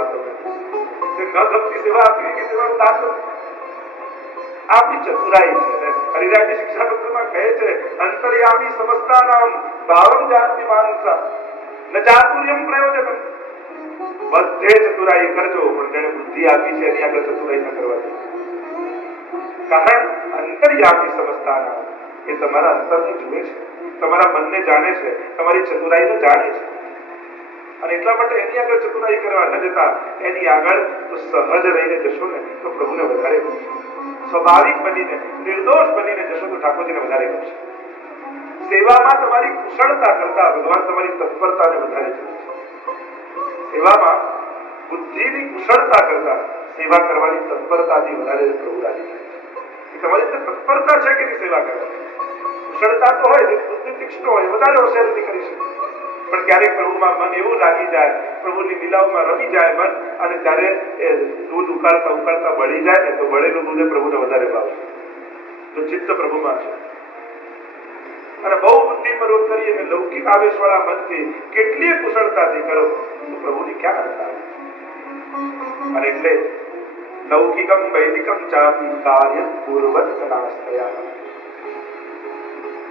સેવા તમે ન ગમતી સેવા આપવી કે સેવાનું દાન નથી. આપણી ચતુરાઈ છે. હરિરાજની શિક્ષા પત્રમાં કહે છે અંતર્યામી સમસ્તાનામ ભાવમ જાનતિ માનસા ન ચાતુર્યમ પ્રયોજનમ. બધે ચતુરાઈ કરજો પણ જેને બુદ્ધિ આપી છે એની આગળ ચતુરાઈ ન કરવા દે. કારણ અંતર્યામી સમસ્તાનામ એ તમારા અંતરને જુએ છે, તમારા મનને જાણે છે, તમારી ચતુરાઈને જાણે છે. અને એટલા માટે એની આગળ ચતુરાઈ કરવા ન જતા એની આગળ તો સહજ રહીને જશો ને તો પ્રભુને વધારે ગમશે. સ્વાભાવિક બનીને નિર્દોષ બનીને જશો તો ઠાકોરજીને વધારે ગમશે. સેવામાં તમારી કુશળતા કરતા ભગવાન તમારી તત્પરતાને વધારે જુએ છે. સેવામાં બુદ્ધિની કુશળતા કરતા સેવા કરવાની તત્પરતાથી વધારે પ્રભુ રાજી થાય છે. તમારી તત્પરતા છે કે સેવા કરવાની કુશળતા તો હોય, બુદ્ધિ તીક્ષ્ણ હોય, વધારે હોશિયારીથી કરી શકે. પણ ક્યારેક પ્રભુમાં મન એવું લાગી જાય, પ્રભુની લીલાઓમાં રમી જાય મન, અને ત્યારે એ દૂધ ઉકાળતા ઉકાળતા બળી જાય ને તો બળેલું દૂધ પ્રભુને વધારે ભાવશે. જો ચિત્ત પ્રભુમાં છે અને બહુ બુદ્ધિપૂર્વક કરી અને લૌકિક આવેશવાળા મનથી કેટલીય કુશળતાથી કરો તો પ્રભુની ક્યાં આનંદ આવે. અને એટલે લૌકિકમ વૈદિકમ ચાપી કાર્ય પૂર્વત નાસ્તયા.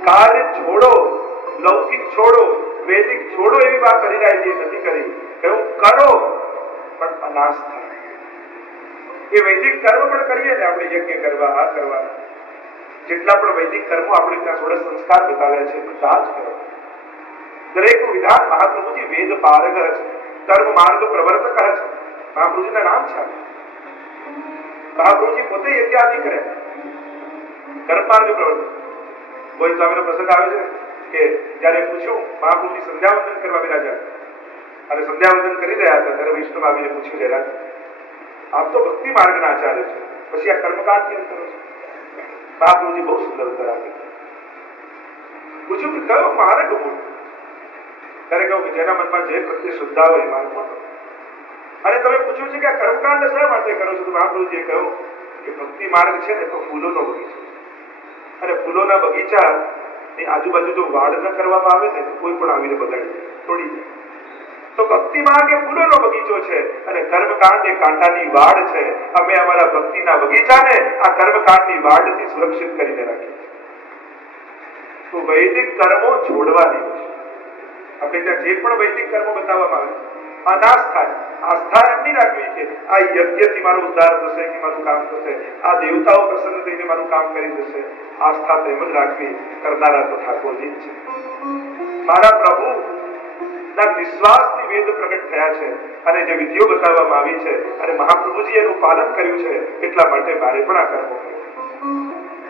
કાર્ય છોડો, લૌકિક છોડો, વૈદિક છોડો એવી વાત હરિરાયજી નથી કરી. કહ્યું કરો પણ અનાશ થાય. એ વૈદિક કર્મ પણ કરીએ ને આપણે, યજ્ઞ કરવા, આ કરવા, જેટલા પણ વૈદિક કર્મો આપણે ત્યાં થોડા સંસ્કાર બતાવ્યા છે બધા જ કરો. દરેકનું વિધાન મહાપ્રભુજી વેદ પારગ છે, કર્મ માર્ગ પ્રવર્તક છે. મહાપ્રભુજીના નામ છે. મહાપ્રભુજી પોતે યજ્ઞ આદિ કરે, કર્મ માર્ગ પ્રવર્તક. કોઈ સ્વામીનો પ્રસંગ આવે છે કે જયારે પૂછ્યું મહાપ્રભુજી સંધ્યાવંદન કરવા બિરાજ્યા અને સંધ્યાવંદન કરી રહ્યા હતા ત્યારે વૈષ્ણવ આવીને પૂછ્યું જયરાજ આપ તો ભક્તિ માર્ગના આચાર્ય છે, પછી આ કર્મકાંડ કેમ કરો છો? મહાપ્રભુજી બહુ સુંદર ઉત્તર આપે. પૂછ્યું કે કયો માર્ગ મોટો? ત્યારે કહ્યું કે જેના મનમાં જે પ્રત્યે શ્રદ્ધા હોય એ માર્ગ મોટો. અને તમે પૂછ્યું છે કે આ કર્મકાંડ શા માટે કરો છો? તો મહાપ્રભુજીએ કહ્યું કે ભક્તિ માર્ગ છે ને તો ફૂલોનો બગીચો, અને ફૂલોના બગીચા ની આજુબાજુ જો વાડ ન કરવામાં આવે ને તો કોઈ પણ આવીને બગાડી જાય, તોડી જાય. તો ભક્તિ માર્ગ એ ફૂલોનો બગીચો છે અને કર્મકાંડ એ કાંટાની વાડ છે. અમે અમારા ભક્તિના બગીચાને આ કર્મકાંડની વાડથી સુરક્ષિત કરીને રાખીએ છીએ. તો વૈદિક કર્મો છોડવાની છે. આપણે ત્યાં જે પણ વૈદિક કર્મો બતાવવામાં આવે અનાશ થાય. આસ્થા એમની રાખવી કે આ યજ્ઞથી મારો ઉદ્ધાર થશે કે મારું કામ થશે, આ દેવતાઓ પ્રસન્ન થઈને મારું કામ કરી દેશે. આસ્થા તેમ જ રાખવી, કરનારા તો ઠાકોરજી જ છે. મારા પ્રભુ ના વિશ્વાસથી વેદ પ્રગટ થયા છે અને જે વિધિઓ બતાવવામાં આવી છે અને મહાપ્રભુજી એનું પાલન કર્યું છે, એટલા માટે મારે પણ આ કર્મો કર્યું.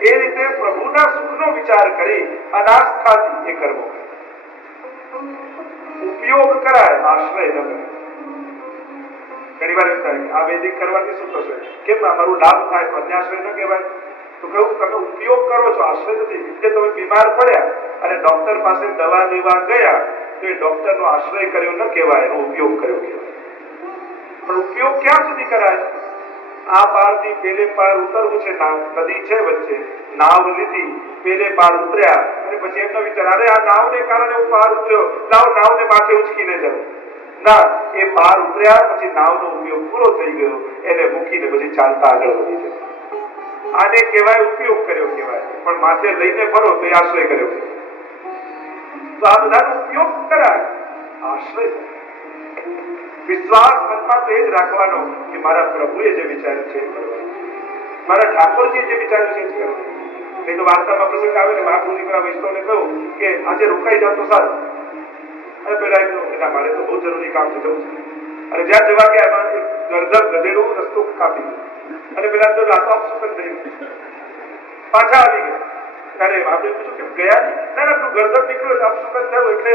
એ રીતે પ્રભુના સુખનો વિચાર કરી અનાસ્થાથી એ કર્મો ઉપયોગ કરાય, આશ્રય ન કરે. ઘણી વાર એમ થાય આ વૈદિક કરવાથી શું થશે, કેમ અમારું લાભ થાય તો અન્યાશ્રય ન કહેવાય? તો કહું તમે ઉપયોગ કરો છો, આશ્રય નથી. જે તમે બીમાર પડ્યા અને ડોક્ટર પાસે દવા લેવા ગયા તો એ ડોક્ટરનો આશ્રય કર્યો ન કહેવાય, એનો ઉપયોગ કર્યો કહેવાય. પણ ઉપયોગ ક્યાં સુધી કરાય? આ પારથી પેલે પાર ઉતરવું છે, નદી છે વચ્ચે, નાવ લીધી, પેલે પાર ઉતર્યા અને પછી એમનો વિચાર અરે આ નાવને કારણે હું પાર ઉતર્યો, લાવ નાવને માથે ઉચકીને જાઉં. ના, એ પાર ઉતર્યા પછી નાવનો ઉપયોગ પૂરો થઈ ગયો, એને મૂકીને પછી ચાલતા આગળ વધી જાય. આને કહેવાય ઉપયોગ કર્યો કહેવાય, પણ માથે લઈને ફરો તો એ આશ્રય કર્યો કહેવાય. તો આ બધાનો ઉપયોગ કરાય, આશ્રય. વિશ્વાસ મનમાં તો એ જ રાખવાનો કે મારા પ્રભુએ જે વિચાર્યું છે એ કરવાનું, મારા ઠાકોરજીએ જે વિચાર્યું છે એ જ કરવાનું. નહીં તો વાર્તામાં પ્રસંગ આવે ને મહાપ્રભુજી પેલા વૈષ્ણવને કહ્યું કે આજે રોકાઈ જાવ તો સારું. અને પેલા એના મારે તો બહુ જરૂરી કામ છે, જવું છે. અને જ્યાં જવા ગયા એમાં ગરદબ ગધેડું રસ્તો કાપી અને પેલા તો રાતો અપસુકન થઈ પાછા આવી ગયા. ત્યારે આપણે પૂછ્યું કેમ ગયા નહીં? ના ના, પેલું ગરદબ નીકળ્યું અપસુકન થયું એટલે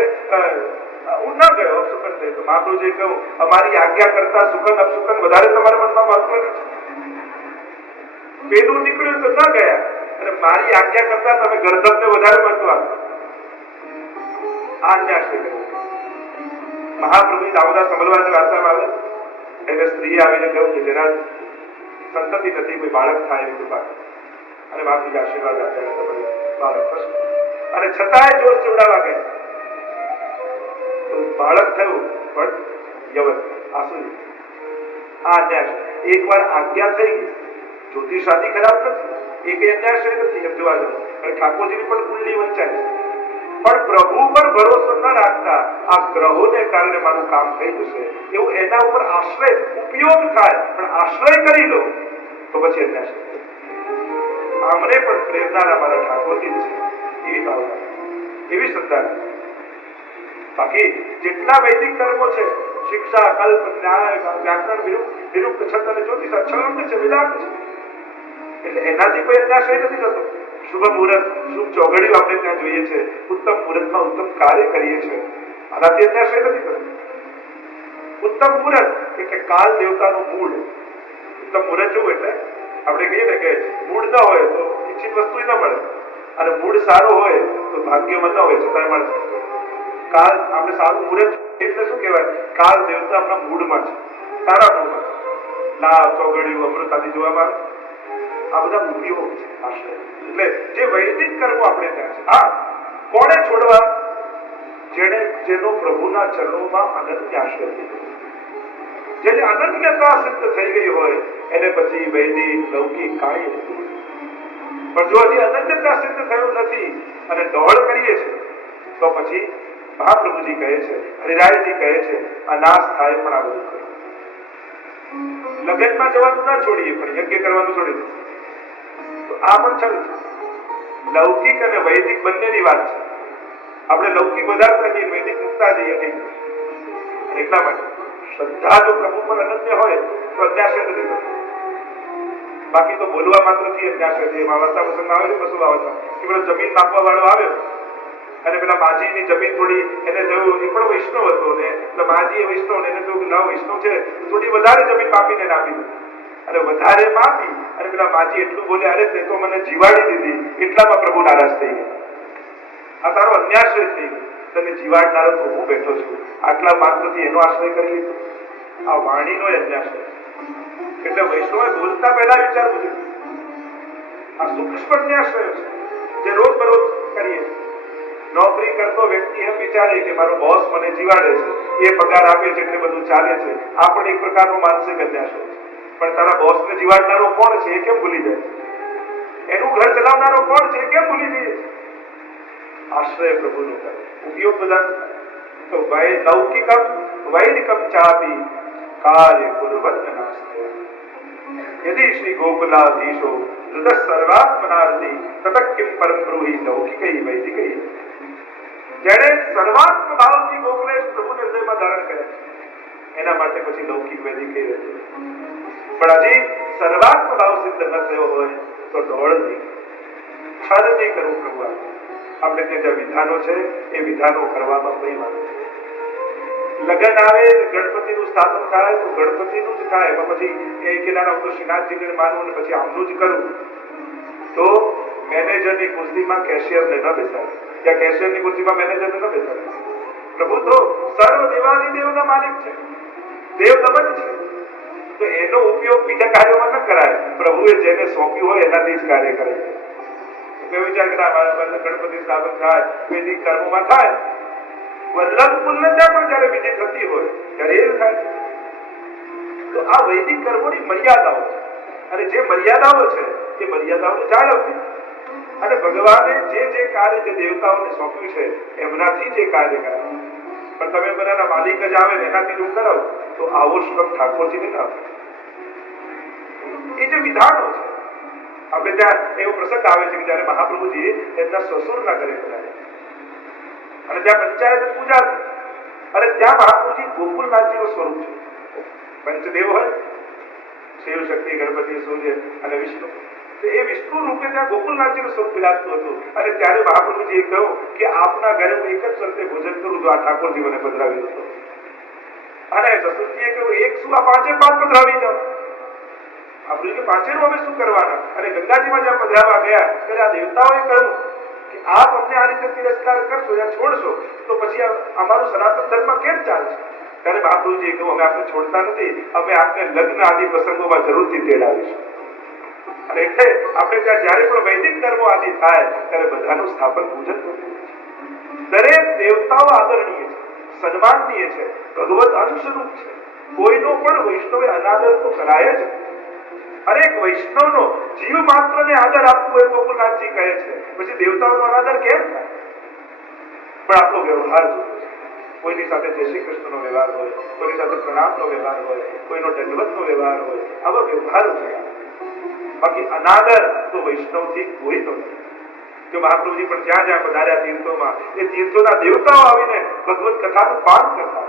હું ના ગયો, અપસુકન થયું. તો મહાપ્રભુજીએ કહ્યું અમારી આજ્ઞા કરતા સુકન અપસુકન વધારે તમારા મનમાં મહત્વ નથી. પેલું નીકળ્યું તો ના ગયા અને મારી આજ્ઞા કરતા તમે ગરદબને વધારે મહત્વ આપો. મહાપ્રભુ દામોદર સંભળવાની વાર્તામાં આવે, એને સ્ત્રીએ આવીને કહ્યું કે જેના સંતતિ નથી, કોઈ બાળક થાય એવી કૃપા. અને મહાપ્રભુજી આશીર્વાદ આપ્યા તમારે બાળક થશે. અને છતાંય જોર ચવડાવવા ગયા તો બાળક થયું પણ યવન આસુરી. આ અન્યાય. એકવાર આજ્ઞા થઈ ગઈ, જ્યોતિષ આદિ ખરાબ નથી, એક અન્યાય નથી એમ જોવા જવું. અને ઠાકોરજીની પણ કુંડલી વંચાય, પણ પ્રભુ પર ભરોસો ન રાખતા આ ગ્રહોને કારણે મારું કામ થઈ જશે એવું એના ઉપર આશ્રય ઉપયોગ થાય, પણ આશ્રય કરી લો તો પછી અન્યાય. આમને પણ પ્રેરણા મારા ઠાકોરજી છે એવી ભાવના, એવી શ્રદ્ધા. બાકી જેટલા વૈદિક કર્મો છે, શિક્ષા, કલ્પ, ન્યાય, વ્યાકરણ, વિરુક્ત, છંદ અને જ્યોતિષ, છંદ છે, વેદાંત છે, એટલે એનાથી કોઈ અન્યાય નથી થતો. શુભ મુહૂર્ત, શુભ ચોઘડિયું આપણે ત્યાં જોઈએ છે, ઉત્તમ મુહૂર્તમાં ઉત્તમ કાર્ય કરીએ છીએ, આનાથી અન્યાય નથી થતો. ઉત્તમ મુહૂર્ત એટલે કાલ દેવતાનું મૂળ. ઉત્તમ મુહૂર્ત જોવું એટલે આપણે કહીએ ને કે મૂળ ન હોય તો ઈચ્છિત વસ્તુ ન મળે, અને મૂળ સારો હોય તો ભાગ્યમાં ન હોય છતાં મળે. કાલ આપણે સારું મુહૂર્ત એટલે શું કહેવાય? કાલ દેવતા આપણા મૂળમાં છે, સારા મૂળમાં. લાભ, ચોઘડિયું, અમૃત આદિ જોવામાં આવે. આ બધા ઉપયોગ છે, આશ્રય. એટલે જે વૈદિક કર્મો આપણે ત્યાં છે, હા, કોને છોડવા? જેનો પ્રભુના ચરણોમાં અનન્ય આશ્રય લીધો, જેને અનન્યતા સિદ્ધ થઈ ગઈ હોય એને પછી વૈદિક, લૌકિક કાંઈ નથી. પણ જો હજી અનન્યતા સિદ્ધ થયું નથી અને દોડ કરીએ છીએ તો પછી મહાપ્રભુજી કહે છે, હરિરાયજી કહે છે, આ નાશ થાય પણ આ બધું કરો. લગ્નમાં જવાનું ના છોડીએ પણ યજ્ઞ કરવાનું છોડી દે તો આ પણ છલ છે. લૌકિક અને વૈદિક બંનેની વાત છે. આપણે લૌકિક વધારતા જઈએ, વૈદિક મુકતા જઈએ, એટલા માટે શ્રદ્ધા જો પ્રભુ પર અનન્ય હોય તો અન્યાય નથી થતો. બાકી તો બોલવા માત્રથી અન્યાય છે. એમાં વાર્તા પ્રસંગમાં આવે છે, પશુ વાવતા કે પેલો જમીન માપવા વાળો આવ્યો અને પેલા માજીની જમીન થોડી એને થયું, એ પણ વૈષ્ણવ હતો ને એટલે માજી એ વૈષ્ણવ ને એને થયું કે ના વૈષ્ણવ છે થોડી વધારે જમીન માપીને આપી દીધી, અને વધારે માપી અને પેલા માજી એટલું બોલે, અરે તે તો મને જીવાડી દીધી. એટલામાં પ્રભુ નારાજ થઈ ગયા. આ તારો અન્યાશ્રય થઈ ગયો, તને જીવાડનારો તો હું બેઠો છું, આટલા માત્રથી એનો આશ્રય કરી લીધો. આ વાણીનો અન્યાશ્રય. એટલે વૈષ્ણવે બોલતા પહેલા વિચારવું જોઈએ. આ સૂક્ષ્મ અન્યાશ્રય છે જે રોજ બરોજ કરીએ. નોકરી કરતો વ્યક્તિ એમ વિચારે કે મારો બોસ મને જીવાડે છે, એ પગાર આપે છે એટલે બધું ચાલે છે. આ પણ એક પ્રકારનો માનસિક અન્યાશ્રય છે. પણ તારા બોસને જીવાડનારો કોણ છે એ કેમ ભૂલી જાય? એનું ઘર ચલાવનારો કોણ છે એ કેમ ભૂલી જઈએ? આશ્રય પ્રભુનો કરે, ઉપયોગ બધા. તો લૌકિકમ વૈદિકમ ચાપી કાર્ય કુર્વન્ન નાસ્તે યદિ શ્રી ગોકુલાધીશો હૃદય સર્વાત્મનાર્થી તત કિમ પરમ બ્રૂહિ લૌકિકૈ વૈદિકૈ. જેણે સર્વાત્મ ભાવથી ગોકુલેશ પ્રભુને હૃદયમાં ધારણ કર્યા છે એના માટે પછી લૌકિક વૈદિક રહે. પણ હજી સર્વાત્મ ભાવ સિદ્ધ ન થયો હોય તો દોડ નહીં, છલ નહીં કરવું. પ્રભુ આપણે ત્યાં જે વિધાનો છે એ વિધાનો કરવામાં કોઈ વાત નથી. લગ્ન આવે, ગણપતિનું સ્થાપન થાય તો ગણપતિનું જ થાય, એમાં પછી એ કે ના હું તો શ્રીનાથજીને માનું અને પછી આમનું જ કરું તો મેનેજરની ખુરશીમાં કેશિયરને ન બેસાડે, યા કેશિયરની ખુરશીમાં મેનેજરને ન બેસાડે. પ્રભુ તો સર્વ દેવાધિદેવના માલિક છે, દેવ દમન છે, તો એનો ઉપયોગ બીજા કાર્યોમાં ન કરાય. પ્રભુએ જેને સોંપ્યું હોય એનાથી જ કાર્ય કરે. વિચાર કરે ગણપતિ સ્થાપન થાય, વૈદિક કર્મોમાં થાય, વલ્લભ પુલ્લતા પણ જયારે વિધિ થતી હોય ત્યારે એ થાય. તો આ વૈદિક કર્મોની મર્યાદાઓ છે, અને જે મર્યાદાઓ છે એ મર્યાદાઓને જાળવવી. અને ભગવાને જે કાર્ય જે દેવતાઓને સોંપ્યું છે એમનાથી જે કાર્ય કરાવે. પણ તમે બધાના માલિક જ આવે ને એનાથી જો કરાવો તો આવો શ્રમ ઠાકોરજીને ના આપે. એ જે વિધાનો છે, આપણે ત્યાં એવો પ્રસંગ આવે છે કે જયારે મહાપ્રભુજી એમના સસુરના ઘરે બોલાવ્યા અને ત્યાં પંચાયત પૂજા હતી, અને ત્યાં મહાપ્રભુજી ગોકુલનાથજીનું સ્વરૂપ છે. પંચદેવ હોય, શિવ, શક્તિ, ગણપતિ, સૂર્ય અને વિષ્ણુ. તો એ વિષ્ણુ રૂપે ત્યાં ગોકુલનાથજીનું સ્વરૂપ બિરાજતું હતું. અને ત્યારે મહાપ્રભુજીએ કહ્યું કે આપના ઘરે હું એક જ શરતે ભોજન કરું જો આ ઠાકોરજી મને પધરાવી દો. અને સસુરજીએ કહ્યું એક શું, આ પાંચે પાંચ પધરાવી જાઓ. આપણે કે પાંચેનું અમે શું કરવાના? અને ગંગાજીમાં જ્યાં પધરાવા ગયા ત્યારે આ દેવતાઓએ કહ્યું કે આપ અમને આ રીતે તિરસ્કાર કરશો યા છોડશો તો પછી અમારું સનાતન ધર્મ કેમ ચાલશે? ત્યારે મહાપ્રભુજીએ કહ્યું અમે આપને છોડતા નથી, અમે આપને લગ્ન આદિ પ્રસંગોમાં જરૂરથી તેડાવીશું. અને એટલે આપણે ત્યાં જયારે પણ વૈદિક કર્મો આદિ થાય ત્યારે બધાનું સ્થાપન પૂજન થતું. દરેક દેવતાઓ આદરણીય છે, સન્માનનીય છે, ભગવત અંશરૂપ છે. કોઈનો પણ વૈષ્ણવે અનાદર તો કરાય જ. અને એક વૈષ્ણવનો જીવ માત્રને આદર આપવો એ ગોકુલનાથજી કહે છે, પછી દેવતાઓનો અનાદર કેમ થાય? પણ આપણો વ્યવહાર જોયો છે. કોઈની સાથે જય શ્રી કૃષ્ણનો વ્યવહાર હોય, કોઈની સાથે પ્રણામનો વ્યવહાર હોય, કોઈનો દંડવતનો વ્યવહાર હોય, આવા વ્યવહારો છે. બાકી અનાદર તો વૈષ્ણવથી કોઈ તો નથી. જો મહાપ્રભુજી પણ જ્યાં જ્યાં પધાર્યા તીર્થોમાં, એ તીર્થોના દેવતાઓ આવીને ભગવત કથાનું પાન કરતા.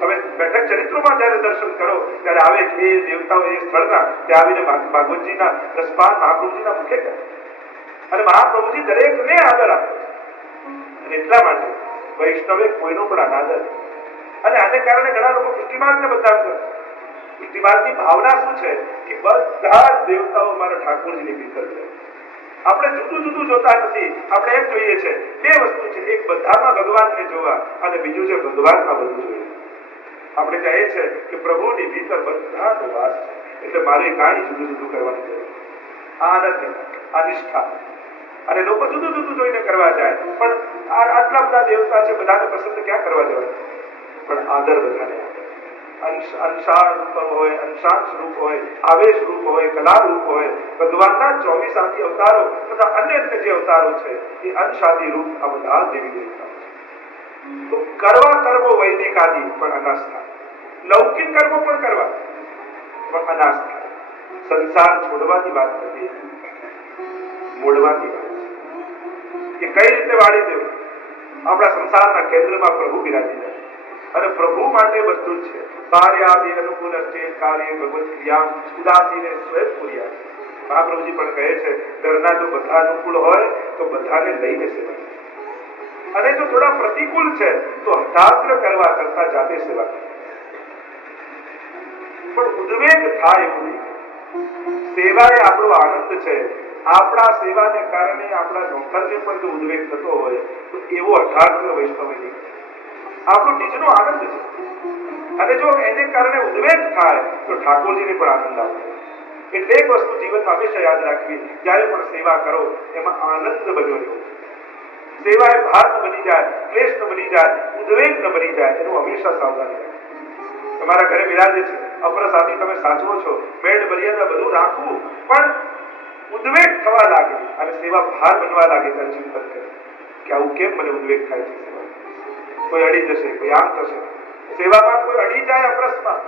તમે બેઠક ચરિત્રોમાં જયારે દર્શન કરો ત્યારે આવે કે એ દેવતાઓ એ સ્થળના ત્યાં આવીને ભાગવતજીના રસપાન મહાપ્રભુજીના મુખે કરે. અને મહાપ્રભુજી દરેકને આદર આપે છે. અને એટલા માટે વૈષ્ણવે કોઈનો પણ અનાદર. અને આને કારણે ઘણા લોકો પુષ્ટિમાર્ગને બદનામ કરે. પુષ્ટિમાર્ગની ભાવના શું છે કે બધા જ દેવતાઓ મારા ઠાકોરજીની ભીતર છે. આપણે જુદું જુદું જોતા નથી. આપણે એમ જોઈએ છે બે વસ્તુ છે, એક બધામાં ભગવાનને જોવા અને બીજું છે ભગવાનમાં બધું જોઈએ. આપણે કહે છે કે પ્રભુની ભીતર બધાનો વાસ છે, એટલે મારે કાંઈ જુદું જુદું કરવાની જરૂર નથી. આ નથી, આ નિષ્ઠા. અને લોકો જુદું જુદું જોઈને કરવા જાય, પણ આટલા બધા દેવતા છે, બધાને પસંદ ક્યાં કરવા જવાય? પણ આદર બધાને આપે. અંશાર રૂપ હોય, અંશાંશ રૂપ હોય, આવેશ રૂપ હોય, કલા રૂપ હોય, ભગવાનના 24 આદિ અવતારો તથા અન્ય જે અવતારો છે એ અંશ આદિ રૂપ આ બધા દેવી દેવતાઓ છે. તો કરવા કર્મો વૈદિક આદિ પણ અનાસ્થા, લૌકિક કર્મો પણ કરવા પણ અનાસ્થા. સંસાર છોડવાની વાત નથી, મોડવાની વાત છે. કે કઈ રીતે વાળી દેવું? આપણા સંસારના કેન્દ્રમાં પ્રભુ બિરાજી જાય અને પ્રભુ માટે બધું જ છે. કાર્યાદિ અનુકૂળ કાર્ય ભગવત ક્રિયા ઉદાસીને સ્વયં પૂર્યા. મહાપ્રભુજી પણ કહે છે ઘરના જો બધા અનુકૂળ હોય તો બધાને લઈને સેવા, અને જો થોડા પ્રતિકૂળ છે તો હઠાગ્ર કરવા કરતા જાતે સેવા કરે. પણ ઉદ્વેગ થાય એવું નહીં. સેવા એ આપણો આનંદ છે. આપણા સેવાને કારણે આપણા નોકરને પણ જો ઉદ્વેગ થતો હોય તો એવો હઠાગ્ર વૈષ્ણવ નહીં. આપણો નિજનો આનંદ છે, અને જો એને કારણે ઉદ્વેગ થાય તો ઠાકોરજીને પણ આનંદ આવશે. એટલે એક વસ્તુ જીવનમાં હંમેશા યાદ રાખવી, જ્યારે પણ સેવા કરો એમાં આનંદ બન્યો રહેવો. સેવા એ ભાર ન બની જાય, ક્લેશ ન બની જાય, ઉદ્વેગ ન બની જાય, એનું હંમેશા સાવધાની રાખવી. તમારા ઘરે બિરાજે છે, અપરસાથી તમે સાચવો છો, મેળ મર્યાદા બધું રાખવું, પણ ઉદ્વેગ થવા લાગે અને સેવા ભાર બનવા લાગે ત્યારે ચિંતન કરે કે આવું કેમ મને ઉદ્વેગ થાય છે. સેવા કોઈ અડી જશે, કોઈ આમ થશે. સેવામાં કોઈ અડી જાય અપરસમાં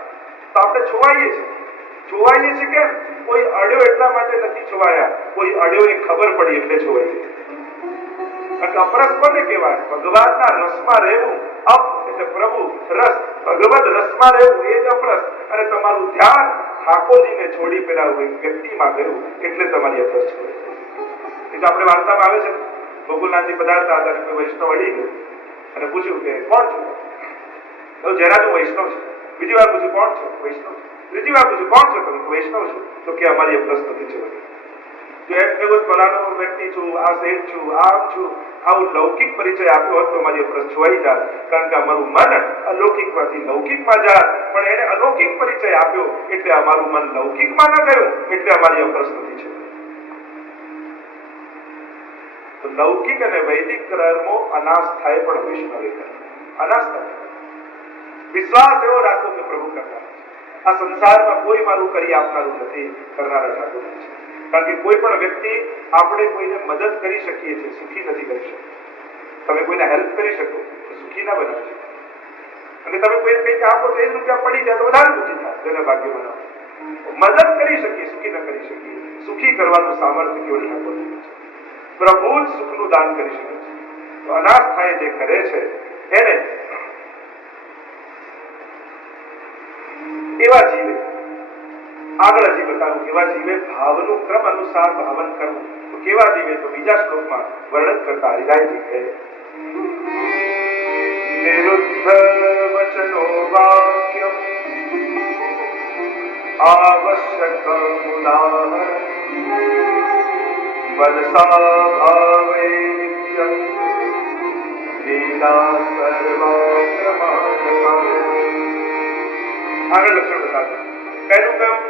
તો આપણે છોવાઈએ છીએ. છોવાઈએ છીએ કેમ? કોઈ અડ્યો એટલા માટે નથી છોવાયા, કોઈ અડ્યો એ ખબર પડી એટલે છોવાઈએ. કારણ કે અપરસ કોને કહેવાય? ભગવાનના રસમાં રહેવું. અપ એટલે પ્રભુ, રસ ભગવદ રસમાં રહેવું એ જ અપરસ. અને તમારું ધ્યાન ઠાકોરજીને છોડી પેલા વ્યક્તિમાં ગયું એટલે તમારી અપરસ છોડે. એ તો આપણે વાર્તામાં આવે છે, ગોકુલનાથજી પધારતા હતા અને કોઈ વૈષ્ણવ અડી ગયો અને પૂછ્યું કે કોણ છો? તો જરા તો વૈષ્ણવ છે. બીજી વાર પૂછ્યું કોણ છો? વૈષ્ણવ. ત્રીજી વાર પૂછ્યું કોણ છો તમે? વૈષ્ણવ છું. તો કે અમારી અપરસ નથી છોડી. જો એમ કહ્યું ફલાણો વ્યક્તિ છું, આ શેઠ છું, આમ છું, આવું લૌકિક પરિચય આપ્યો હોત તો અમારી અપરસ છોવાઈ જાય. કારણ કે અમારું મન અલૌકિકમાંથી લૌકિકમાં જાય, પણ એને અલૌકિક પરિચય આપ્યો એટલે અમારું મન લૌકિકમાં ન ગયું એટલે અમારી અપરસ નથી છોડી. તો લૌકિક અને વૈદિક કર્મો અનાસ્થાએ પણ વૈષ્ણવે કરે. અનાસ્થા વિશ્વાસ એવો રાખો કે પ્રભુ કરનાર છે. આ સંસારમાં કોઈ મારું કરી આપનારું નથી, કરનારા ઠાકોર છે. કારણ કે કોઈ પણ વ્યક્તિ આપણે કોઈને મદદ કરી શકીએ છીએ, સુખી નથી કરી શકતા. તમે કોઈને હેલ્પ કરી શકો તો સુખી ના બનાવી શકો. અને તમે કોઈને કંઈક આપો તો 1 રૂપિયા પડી જાય તો વધારે દુઃખી થાય, તેના ભાગ્ય બનાવો. મદદ કરી શકીએ, સુખી ન કરી શકીએ. સુખી કરવાનું સામર્થ્ય કેવળ ઠાકોરજી છે. પ્રભુ જ સુખનું દાન કરી શકે છે. તો અનાસ્થાએ જે કરે છે એને એવા જીવે, આગળ હજી બતાવું, એવા જીવે ભાવનું ક્રમ અનુસાર ભાવન કરવું. તો કેવા જીવે? તો બીજા શ્લોકમાં વર્ણન કરતા હરિરાયજી કહે નિરુદ્ધ વચનો વાક્યમ આવશ્યક ઉદાહરણ મનસા ભાવે નિત્યમ લીલા સર્વાત્રમાનકા. આગળ લક્ષણ બતાવે. પહેલું કયું?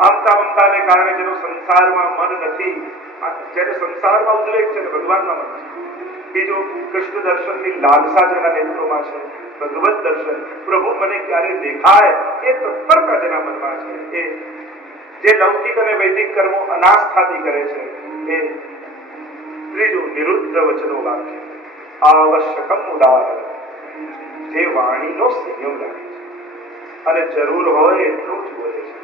આમતા મમતાને કારણે જેનો સંસારમાં મન નથી, જેને સંસારમાં ઉદ્વેગ છે ને ભગવાનમાં મન છે. બીજું કૃષ્ણ દર્શનની લાલસા જેના નેત્રોમાં છે, ભગવત દર્શન, પ્રભુ મને ક્યારે દેખાય એ તત્પરતા જેના મનમાં છે, એ જે લૌકિક અને વૈદિક કર્મો અનાસ્થાથી કરે છે, એ ત્રીજું નિરુદ્ધ વચનો વાક્ય આવશ્યકમ ઉદાહરણ, જે વાણીનો સંયમ રાખે છે અને જરૂર હોય એટલું જ બોલે છે.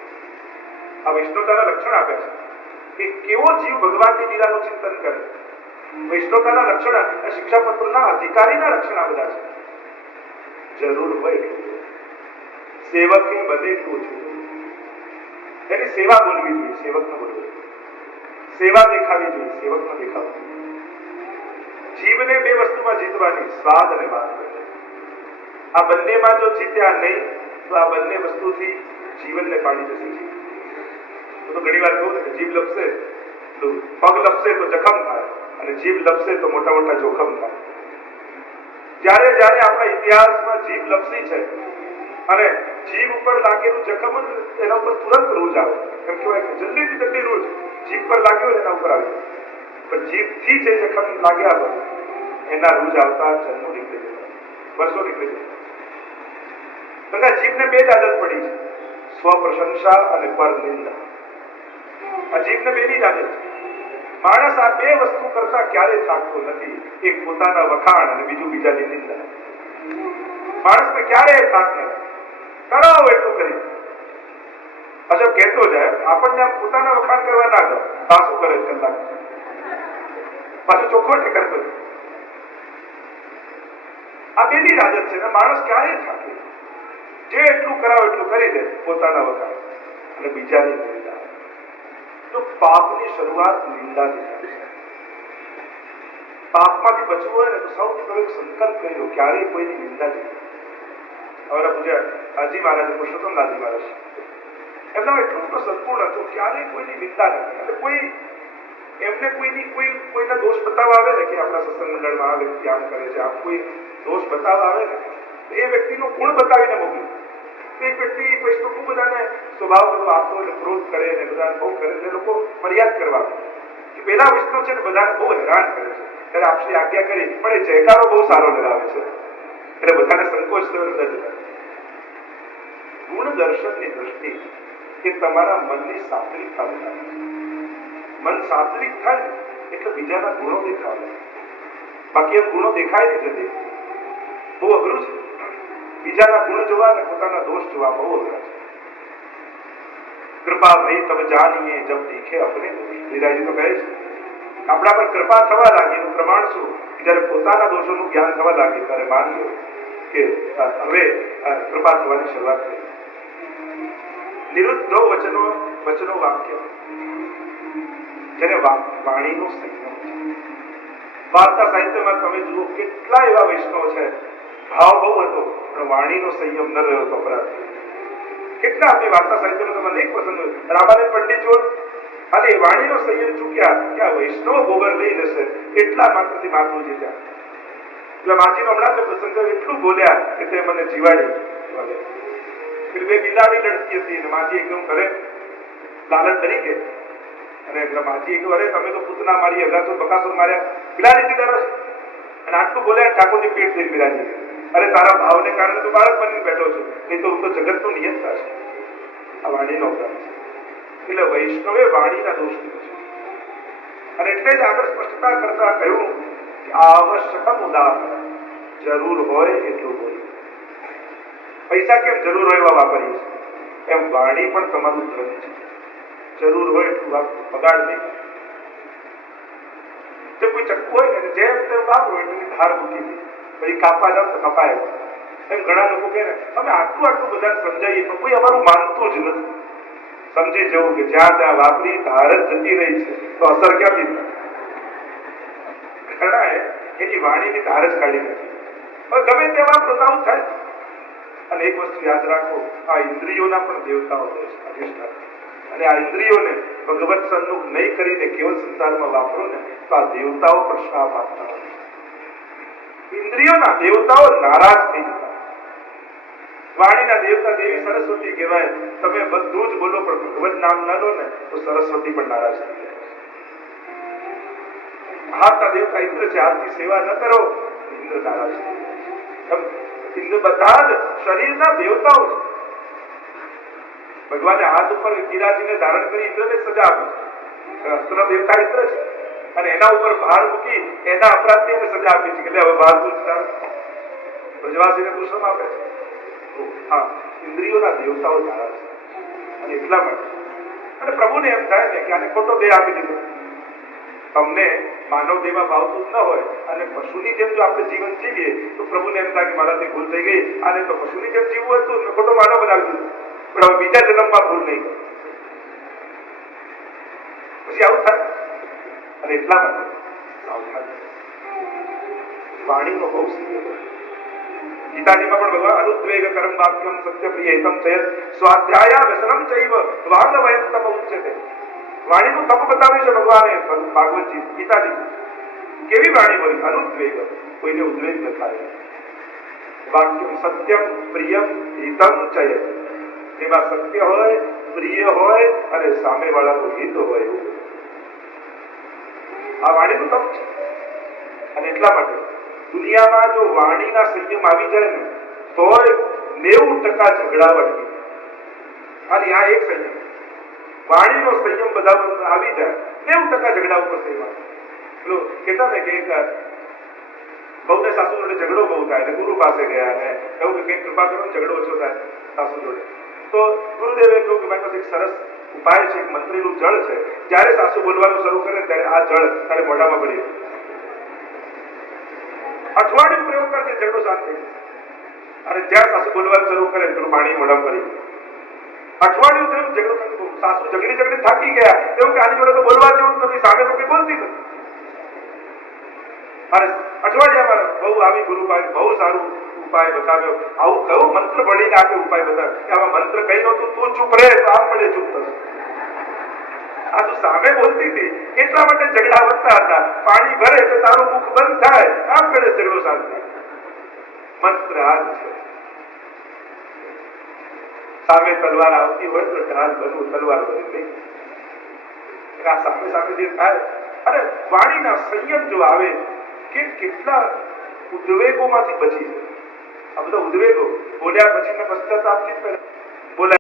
આ વૈષ્ણવતાના લક્ષણ આપે છે કે કેવો જીવ ભગવાનની લીલાનું ચિંતન કરે. વૈષ્ણવતાના લક્ષણ શિક્ષાપત્રના અધિકારીના લક્ષણ આ બધા છે. જરૂર હોય એટલું, સેવકે બને એટલું ઓછું, એની સેવા બોલવી જોઈએ, સેવક ન બોલવી, સેવા દેખાવી જોઈએ, સેવક ન દેખાવું. જીવને બે વસ્તુમાં જીતવાની, સ્વાદ અને બાંધવ. આ બંનેમાં જો જીત્યા નહીં તો આ બંને વસ્તુથી જીવનને પાડી જશે. તો ઘણી વાર કહું ને, જીભ લપસે તો પગ લપસે તો જખમ થાય અને જીભ લપસે તો મોટા મોટા જોખમ થાય. જ્યારે જ્યારે આપણા ઇતિહાસમાં જીભ લપસી છે અને જીભ ઉપર લાગેલું જખમ જ એના ઉપર તુરંત રૂજ આવે, એમ કહેવાય કે જલ્દીથી જલ્દી રૂજ જીભ પર લાગ્યો હોય એના ઉપર આવી, પણ જીભથી જે જખમ લાગ્યા હોય એના રૂજ આવતા જન્મો નીકળી જતા, વર્ષો નીકળી જતા. જીભને બે જ આદત પડી છે, સ્વપ્રશંસા અને પરનિંદા. આ જીભને બેની જ આદત છે. માણસ આ બે વસ્તુ કરતા ક્યારે થાકતો નથી, એક પોતાના વખાણ અને બીજું બીજાની નિંદા. માણસને ક્યારે થાક નથી, કરાવો એટલું કરી. અચ્છા કહેતો જાય, આપણને પોતાના વખાણ કરવા ના ગયો, પાછું કરે કલાક, પાછું ચોખ્ખોટે કરતો. આ બેની જ આદત છે ને, માણસ ક્યારે થાકે, જે એટલું કરાવો એટલું કરી દે, પોતાના વખાણ અને બીજાની નિંદા. તો પાપની શરૂઆત નિંદાથી થાય છે. પાપમાંથી બચવું હોય ને તો સૌથી પહેલો સંકલ્પ કરી લો, ક્યારેય કોઈની નિંદા નહીં. અમારા પૂજા હાજી મહારાજ, પુરુષોત્તમનાથજી મહારાજ, એમના એટલું તો સદગુણ હતું, ક્યારેય કોઈની નિંદા નથી. એટલે કોઈ એમને કોઈના દોષ બતાવવા આવે ને કે આપણા સત્સંગ મંડળમાં આ વ્યક્તિ આમ કરે છે, આમ કોઈ દોષ બતાવવા આવે ને તો એ વ્યક્તિનો ગુણ બતાવીને મોકલ્યું. એક વ્યક્તિ વૈષ્ણવ ખૂબ બધાને સ્વભાવ બધો આપતો એટલે ક્રોધ કરે ને બધાને બહુ કરે, એટલે લોકો ફરિયાદ કરવા કે પેલા વૈષ્ણવ છે ને બધાને બહુ હેરાન કરે છે. ત્યારે આપની આજ્ઞા કરી, પણ એ જયકારો બહુ સારો લગાવે છે એટલે બધાને સંકોચ થયો જતા. ગુણ દર્શનની દ્રષ્ટિ એ તમારા મનની સાત્વિકતા બતાવે છે. મન સાત્વિક થાય એટલે બીજાના ગુણો દેખાવે, બાકી એમ ગુણો દેખાય નહીં જલ્દી. બહુ અઘરું છે. બીજાના ગુણ જોવા અને પોતાના દોષ જોવા બહુ અઘરા છે. કૃપા ભાઈ તબ જાણીએ જબ દીખે અપને દોષ. લીલાજી તો કહે છે આપણા પર કૃપા થવા લાગી એનું પ્રમાણ શું? જયારે પોતાના દોષોનું જ્ઞાન થવા લાગે ત્યારે માનજો કે હવે કૃપા થવાની શરૂઆત થઈ. નિરુદ્ધો વચનો વાક્ય, જેને વાણીનો સંયમ છે. વાર્તા સાહિત્યમાં તમે જુઓ કેટલા એવા વૈષ્ણવ છે, ભાવ બહુ હતો પણ વાણીનો સંયમ ન રહ્યો તો અપરાધ. કેટલા આપણી વાર્તા સાહિત્યમાં તમને એક પસંદ હોય, રામાનંદ પંડિત જો ખાલી વાણીનો સંયમ ચૂક્યા કે આ વૈષ્ણવ ગોબર લઈ જશે એટલા માત્રથી માથું જીત્યા. એટલે માજીનો હમણાં પ્રસંગ એટલું બોલ્યા કે તે મને જીવાડી. બે બિલાડી લડતી હતી અને માજી એકદમ ઘરે લાલચ ડરી ગઈ અને માજી એક અરે તમે તો પૂતના મારી, અગાસુર બકાસુર માર્યા, બિલાડીથી ડરો છે. અને આટલું બોલ્યા ઠાકોરજી પીઠ થઈને બિરાજી, અરે તારા ભાવને કારણે તું બાળક બનીને બેઠો છું, નહીં તો હું તો જગતનો નિયંતા છે. આ વાણીનો અપરાધ છે. એટલે વૈષ્ણવે વાણીના દોષ લીધો છે અને એટલે જ આગળ સ્પષ્ટતા કરતા કહ્યું કે આવશ્યકમ ઉદાહરણ, જરૂર હોય એટલું બોલો. પૈસા કેમ જરૂર હોય એવા વાપરીએ છીએ, એમ વાણી પણ તમારું ધન છે. જરૂર હોય એટલું બગાડ નહીં. જે કોઈ ચક્કુ હોય ને જેમ તેમ વાપરો એટલી ધાર મૂકી દી, પછી કાપવા જાવ તો કપાય. એમ ઘણા લોકો કહે ને અમે આટલું બધા સમજાવીએ પણ કોઈ અમારું માનતું જ નથી. સમજી જવું કે જ્યાં ત્યાં વાપરી ધાર જ જતી રહી છે તો અસર ક્યાંથી થાય? ઘણા એની વાણીની ધાર જ કાઢી નથી. હવે ગમે તે વાપરો તો આવું થાય. અને એક વસ્તુ યાદ રાખો, આ ઇન્દ્રિયોના પણ દેવતાઓ છે, અધિષ્ઠાન. અને આ ઇન્દ્રિયોને ભગવત સન્મુખ નહીં કરીને કેવલ સંસારમાં વાપરો ને તો આ દેવતાઓ પણ શ્રાપ આપતા હોય. ઇન્દ્રિયોના દેવતાઓ નારાજ થઈ જતા. વાણીના દેવતા દેવી સરસ્વતી કહેવાય. તમે બધું જ બોલો પણ ભગવત નામ ના લો ને તો સરસ્વતી પણ નારાજ થઈ જાય. હાથના દેવતા ઇન્દ્ર છે, હાથની સેવા ન કરો ઇન્દ્ર નારાજ છે. ઇન્દ્ર બધા જ શરીરના દેવતાઓ છે. ભગવાને હાથ ઉપર ગિરાજીને ધારણ કરી ઇન્દ્રને સજા આપી છે. અસ્ત્રના દેવતા ઇન્દ્ર છે અને એના ઉપર ભાર મૂકી એના અપરાધની એને સજા આપી છે કે હવે ભાર તું પ્રજવાસીને તું શ્રમ આપે છે. હા, ઇન્દ્રિયોના દેવતાઓ નારાજ છે અને એટલા માટે અને પ્રભુને એમ થાય ને કે આને ખોટો દેહ આપી દીધો. તમને માનવ દેહમાં ભાવતું ન હોય અને પશુની જેમ જો આપણે જીવન જીવીએ તો પ્રભુને એમ થાય કે મારાથી ભૂલ થઈ ગઈ, આને તો પશુની જેમ જીવવું હતું મેં ખોટો માનવ બનાવી દીધો, પણ હવે બીજા જન્મમાં ભૂલ નહીં કરે. પછી આવું થાય અને એટલા માટે સાવધાન. વાણીનો બહુ સંયમ. ગીતાજીમાં પણ ભગવાન અનુદ્વેગ કરમ વાક્યમ સત્ય પ્રિયતમ ચયત સ્વાધ્યાય વ્યસનમ ચૈવ વાંગવયમ તપ ઉચ્યતે. વાણીનું તપ બતાવ્યું છે ભગવાને ભાગવતજી ગીતાજી. કેવી વાણી હોય? અનુદ્વેગ, કોઈને ઉદ્વેગ ન થાય. વાક્યમ સત્યમ પ્રિયમ હિતમ ચયત, જેમાં સત્ય હોય, પ્રિય હોય અને સામે વાળાનું હિત હોય એવું. આ વાણીનું તપ છે. અને એટલા માટે દુનિયામાં જો વાણીના સંયમ આવી જાય ને તો 90% ઝઘડા અટકી. અને આ એક સંયમ, વાણીનો સંયમ બધા આવી જાય 90% ઝઘડા ઉપર સંયમ. પેલું કહેતા ને કે એક બહુ ને સાસુ જોડે ઝઘડો બહુ થાય, ગુરુ પાસે ગયા અને એવું કે કૃપા કરો ઝઘડો ઓછો થાય સાસુ જોડે. તો ગુરુદેવે કહ્યું કે મારી પાસે એક સરસ ઉપાય છે, એક મંત્રીનું જળ છે, જ્યારે સાસુ બોલવાનું શરૂ કરે ત્યારે આ જળ તારે મોઢામાં પડી જાય. અઠવાડિયું પ્રયોગ કરજે, ઝઘડો શાંત થઈ જશે. અને જ્યાં સાસુ બોલવાનું શરૂ કરે પેલું પાણી મોઢામાં પડી જાય. અઠવાડિયું થયું ઝઘડો, સાસુ ઝઘડી થાકી ગયા, એવું કે આની જોડે તો બોલવા જેવું નથી, સામે તો કઈ બોલતી નથી. અને અઠવાડિયામાં બહુ આવી ગુરુ પાસે બહુ સારું ઉપાય બતાવ્યો. આવું કયો મંત્ર ભણીને આપે ઉપાય બતાવ્યો કે આમાં મંત્ર કઈ નતું, તું ચૂપ રહે તો આમ પડે ચૂપ થશે. આ તું સામે બોલતી હતી એટલા માટે ઝઘડા વધતા હતા. પાણી ભરે એટલે તારું મુખ બંધ થાય, આમ કરે ઝઘડો શાંતિ. મંત્ર આ જ છે. સામે તલવાર આવતી હોય તો ઢાલ બનવું, તલવાર બની નહીં. આ સામે સામે જે થાય અને વાણીના સંયમ જો આવે કે કેટલા ઉદ્વેગોમાંથી બચી જાય. આ બધા ઉદ્વેગો બોલ્યા પછી પશ્ચાતાપથી